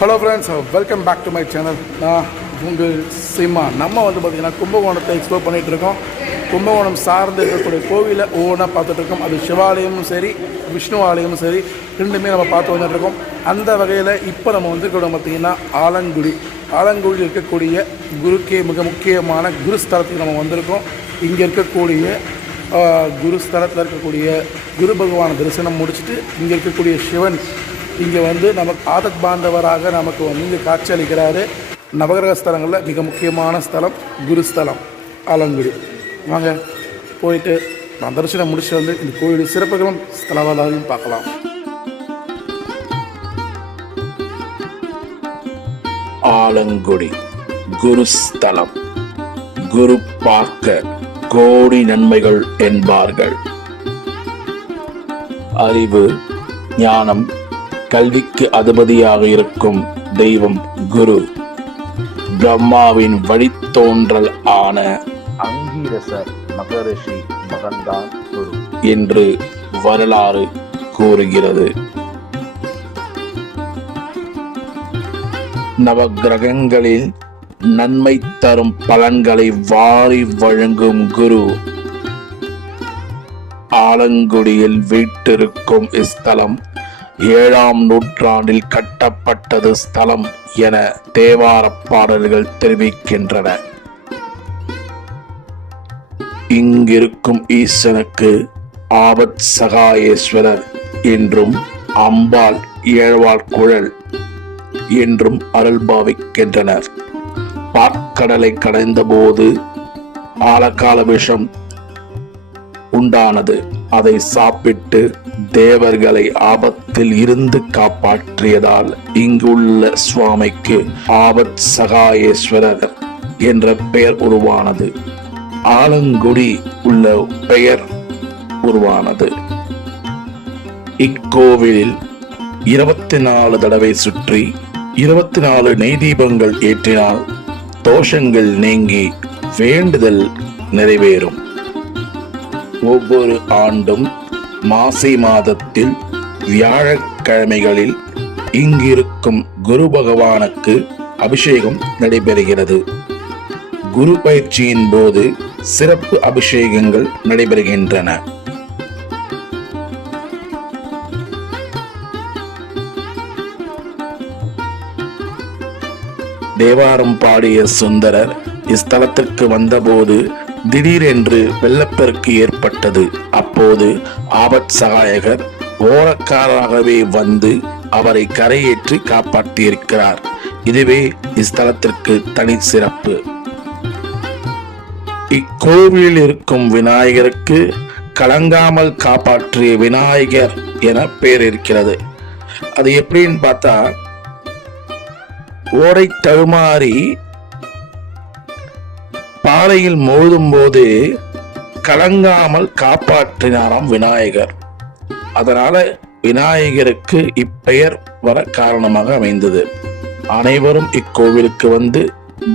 Hello friends welcome back to my channel நான் உங்கள் சிம்மா. நம்ம வந்து பார்த்திங்கன்னா கும்பகோணத்தை எக்ஸ்ப்ளோர் பண்ணிகிட்ருக்கோம் கும்பகோணம் சார்ந்து இருக்கக்கூடிய கோவிலை ஒவ்வொன்றா பார்த்துட்ருக்கோம் அது சிவாலயமும் சரி விஷ்ணு ஆலயமும் சரி ரெண்டுமே நம்ம பார்த்து வந்துட்டு இருக்கோம். அந்த வகையில் இப்போ நம்ம வந்திருக்கிறோம் பார்த்திங்கன்னா ஆலங்குடி. ஆலங்குடியில் இருக்கக்கூடிய குருக்கே மிக முக்கியமான குருஸ்தலத்துக்கு நம்ம வந்திருக்கோம். இங்கே இருக்கக்கூடிய குருஸ்தலத்தில் இருக்கக்கூடிய குரு பகவான் தரிசனம் முடிச்சுட்டு இங்கே இருக்கக்கூடிய சிவன் இங்கே வந்து நமக்கு ஆதத் பாண்டவராக நமக்கு வந்து இங்கே காட்சி அளிக்கிறாரு. நவகிரக ஸ்தலங்களில் மிக முக்கியமான ஸ்தலம் குருஸ்தலம் ஆலங்குடி. வாங்க போயிட்டு நான் தரிசனம் முடிச்சு வந்து இந்த கோயில் சிறப்புகளும் ஸ்தலவாதாவையும் பார்க்கலாம். ஆலங்குடி குருஸ்தலம். குரு பார்க்க கோடி நன்மைகள் என்பார்கள். அறிவு ஞானம் கல்விக்கு அதிபதியாக இருக்கும் தெய்வம் குரு. பிரம்மாவின் வழித்தோன்றல் ஆன அங்கீரச மகரிஷி மகன்தான் குரு. என்று வரலாறு கூறுகிறது. நவக்கிரகங்களில் நன்மை தரும் பலன்களை வாரி வழங்கும் குரு. ஆலங்குடியில் வீட்டிருக்கும் இஸ்தலம் ஏழாம் நூற்றாண்டில் கட்டப்பட்டது ஸ்தலம் என தேவார பாடல்கள் தெரிவிக்கின்றன. இங்கிருக்கும் ஈசனுக்கு ஆபத் சகாயேஸ்வரர் என்றும் அம்பாள் ஏழ்வாள் குழல் என்றும் அருள் பாவிக்கின்றனர். பாற்கடலை கடைந்தபோது ஆழக்கால விஷம் உண்டானது. அதை சாப்பிட்டு தேவர்களை ஆபத் ஆபத்தில் இருந்து காப்பாற்றியதால் இங்குள்ள சுவாமிக்கு ஆபத் சகாயேஸ்வரர் என்ற பெயர் உருவானது. ஆலங்குடி உள்ள பெயர் உருவானது. இக்கோவிலில் இருபத்தி நாலு தடவை சுற்றி இருபத்தி நாலு நெய் தீபங்கள் ஏற்றினால் தோஷங்கள் நீங்கி வேண்டுதல் நிறைவேறும். ஒவ்வொரு ஆண்டும் மாசி மாதத்தில் வியாழக்கிழமைகளில் இங்கிருக்கும் குரு பகவானுக்கு அபிஷேகம் நடைபெறுகிறது. குரு பயிற்சியின் போது சிறப்பு அபிஷேகங்கள் நடைபெறுகின்றன. தேவாரம் பாடிய சுந்தரர் இஸ்தலத்திற்கு வந்தபோது திடீரென்று வெள்ளப்பெருக்கு ஏற்பட்டது. அப்போது ஆபத் சகாயகர் ஓரக்காரராகவே வந்து அவரை கரையேற்றி காப்பாற்றியிருக்கிறார். இதுவே இஸ்தலத்திற்கு தனி சிறப்பு. இக்கோவிலில் இருக்கும் விநாயகருக்கு கலங்காமல் காப்பாற்றிய விநாயகர் என பெயர் இருக்கிறது அது எப்படின்னு பார்த்தா ஓடை தழுமாறி பாறையில் மோதும் போது கலங்காமல் காப்பாற்றினாராம் விநாயகர். அதனால விநாயகருக்கு இப்பெயர் வர காரணமாக அமைந்தது. அனைவரும் இக்கோவிலுக்கு வந்து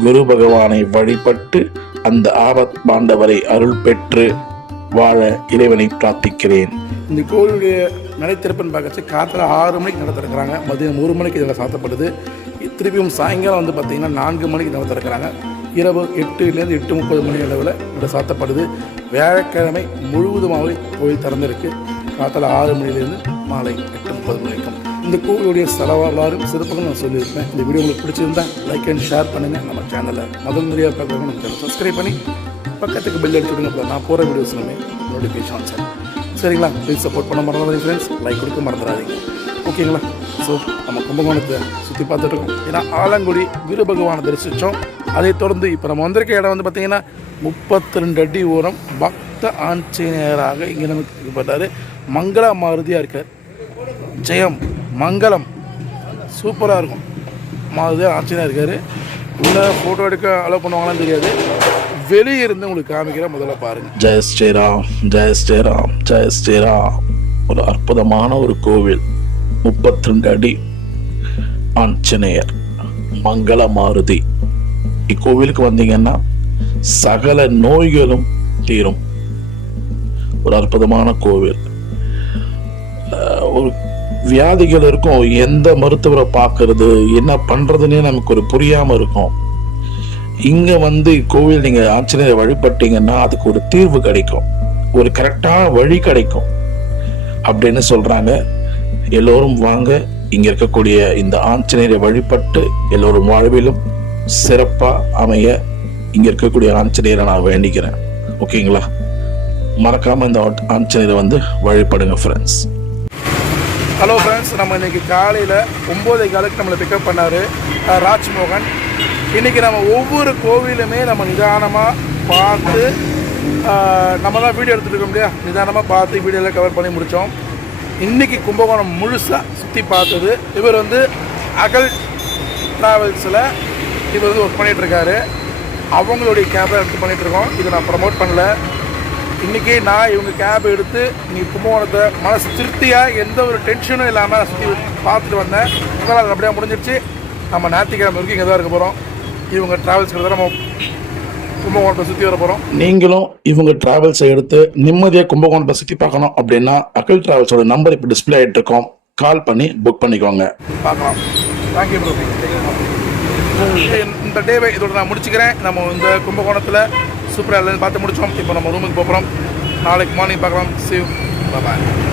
குரு பகவானை வழிபட்டு அந்த ஆபத் பாண்டவரை அருள் பெற்று வாழ இறைவனை பிரார்த்திக்கிறேன். இந்த கோவிலுடைய நடை பார்க்கச்சு காற்றுல ஆறு மணிக்கு நடை திறக்கிறாங்க மதியம் ஒரு மணிக்கு இதில் சாத்தப்படுது. திருப்பியும் சாயங்காலம் வந்து பார்த்திங்கன்னா நான்கு மணிக்கு நட திறக்கிறாங்க இரவு எட்டுலேருந்து எட்டு முப்பது மணி அளவில் இதில் சாத்தப்படுது. வியாழக்கிழமை முழுவதுமாகவே கோவில் திறந்திருக்கு. காத்தால் ஆறு மணிலேருந்து மாலை எட்டு முப்பது மணி வரைக்கும். இந்த கோவிலுடைய செலவாறும் சிறப்புகளும் நான் சொல்லியிருப்பேன். இந்த வீடியோ உங்களுக்கு பிடிச்சிருந்தா லைக் அண்ட் ஷேர் பண்ணுங்கள் நம்ம சேனலை முதல் முறையாக பார்க்குறவங்க நம்ம சேனல் சப்ஸ்கிரைப் பண்ணி பக்கத்துக்கு பெல் அடிச்சு விடுங்க நான் போகிற வீடியோஸ் எல்லாமே நோட்டிஃபிகேஷன் சார் சரிங்களா? ப்ளீஸ் சப்போர்ட் பண்ண மறந்துடாதீங்க ஃப்ரெண்ட்ஸ் லைக் கொடுக்க மறந்துடாதீங்க. ஓகேங்களா ஸோ நம்ம கும்பகோணத்தை சுற்றி பார்த்துட்ருக்கோம் ஏன்னா ஆலங்குடி குரு பகவானை தரிசித்தோம் அதை தொடர்ந்து இப்போ நம்ம வந்திருக்க இடம் வந்து பார்த்தீங்கன்னா முப்பத்தி ரெண்டு அடி ஓரம் பக்த ஆஞ்சநேயராக இங்கே நமக்கு இருக்கப்பட்டார் மங்கள மாருதியாக இருக்கார் ஜெயம் மங்களம். சூப்பராக இருக்கும். மாருதியாக ஆச்சரியாக இருக்கார். உள்ளே ஃபோட்டோ எடுக்க அலோவ் பண்ணுவாங்களான்னு தெரியாது. வெளியே இருந்து உங்களுக்கு காமிக்கிறேன். முதல்ல பாருங்கள் ஜெய ஸ்ரீராம் ஜெய ஸ்ரீராம் ஜெய ஸ்ரீராம். ஒரு அற்புதமான ஒரு கோவில். முப்பத்தி ரெண்டு அடி. ஆஞ்சநேயர் மங்கள மாருதி. இக்கோவிலுக்கு வந்தீங்கன்னா சகல நோய்களும் தீரும். ஒரு அற்புதமான கோவில். ஒரு வியாதிகள் இருக்கும். எந்த மருத்துவரை பார்க்கறது என்ன பண்றதுன்னே நமக்கு ஒரு புரியாம இருக்கும். இங்க வந்து கோவில் நீங்க ஆஞ்சநேயரை வழிபட்டீங்கன்னா அதுக்கு ஒரு தீர்வு கிடைக்கும். ஒரு கரெக்டான வழி கிடைக்கும். அப்படின்னு சொல்றாங்க. எல்லோரும் வாங்க. இங்க இருக்கக்கூடிய இந்த ஆஞ்சநேயரை வழிபட்டு எல்லோரும் வாழ்விலும் சிறப்பா அமைய இங்க இருக்கக்கூடிய ஆஞ்சநேயரை நான் வேண்டிக்கிறேன். ஓகேங்களா? மறக்காம இந்த ஆஞ்சநேயரை வந்து வழிபடுங்க ஃப்ரெண்ட்ஸ் ஹலோ ஃப்ரெண்ட்ஸ் நம்ம இன்னைக்கு காலையில் ஒம்போதை காலுக்கு நம்மளை பிக்கப் பண்ணார் ராஜ்மோகன். இன்னைக்கு நம்ம ஒவ்வொரு கோவிலுமே நம்ம நிதானமாக பார்த்து நம்ம தான் வீடியோ எடுத்துகிட்டு இருக்கோம் இல்லையா? நிதானமாக பார்த்து வீடியோவில் கவர் பண்ணி முடித்தோம் இன்றைக்கி கும்பகோணம் முழுசாக சுற்றி பார்த்தது இவர் வந்து அகல் ட்ராவல்ஸில் இவர் வந்து ஒர்க் பண்ணிகிட்ருக்காரு அவங்களுடைய கேமரா எடுத்து பண்ணிகிட்ருக்கோம் இதை நான் ப்ரமோட் பண்ணல. இன்றைக்கி நான் இவங்க கேப் எடுத்து நீ கும்பகோணத்தை மனசு திருப்தியாக எந்த ஒரு டென்ஷனும் இல்லாமல் சுற்றி பார்த்துட்டு வந்தேன். முதல்ல அது அப்படியே முடிஞ்சிருச்சு. நம்ம ஞாயிற்றுக்கிழமை வரைக்கும் இங்கே தான் இருக்க போகிறோம் இவங்க ட்ராவல்ஸ் தான் நம்ம கும்பகோணத்தை சுற்றி வர போகிறோம் நீங்களும் இவங்க டிராவல்ஸை எடுத்து நிம்மதியாக கும்பகோணத்தை சுற்றி பார்க்கணும் அப்படின்னா அகல் டிராவல்ஸோட நம்பர் இப்போ டிஸ்பிளே ஆகிட்டு இருக்கோம். கால் பண்ணி புக் பண்ணிக்கோங்க. பார்க்கலாம். தேங்க்யூ ப்ரோ இந்த டேவை இதோட நான் முடிச்சுக்கிறேன். நம்ம இந்த கும்பகோணத்தில் சூப்பராக பார்த்து முடித்தோம் இப்போ நம்ம ரூமுக்கு போகிறோம் நாளைக்கு மார்னிங் பார்க்கலாம். சிவ் பாய்